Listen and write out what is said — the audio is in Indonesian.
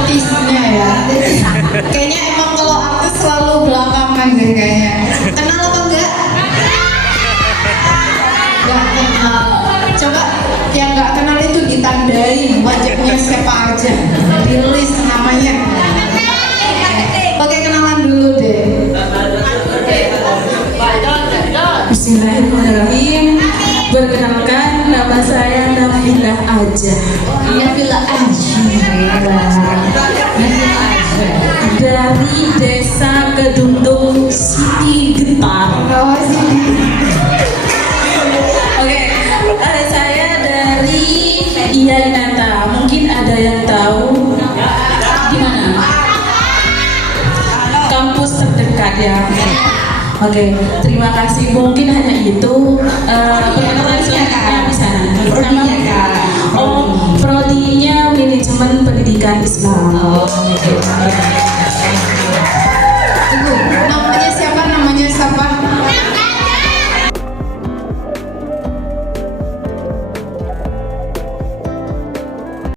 Artisnya ya, kayaknya emang kalau artis selalu belakangan deh kayaknya. Kenal apa enggak? Enggak kenal. Coba yang enggak kenal itu ditandain wajahnya siapa aja, di list namanya. Oke, kenalan dulu deh. Bismillahirrahmanirrahim. Perkenalkan, nama saya Nabilah Aja. Nabilah Aja. Dari Desa Kedundung, Siti Getar. Oke, saya dari Iyanata. Mungkin ada yang tahu di mana? Kampus terdekat ya. Oke, terima kasih. Mungkin hanya itu. Perkenalan selanjutnya di sana. Oh, prodinya manajemen pendidikan Islam.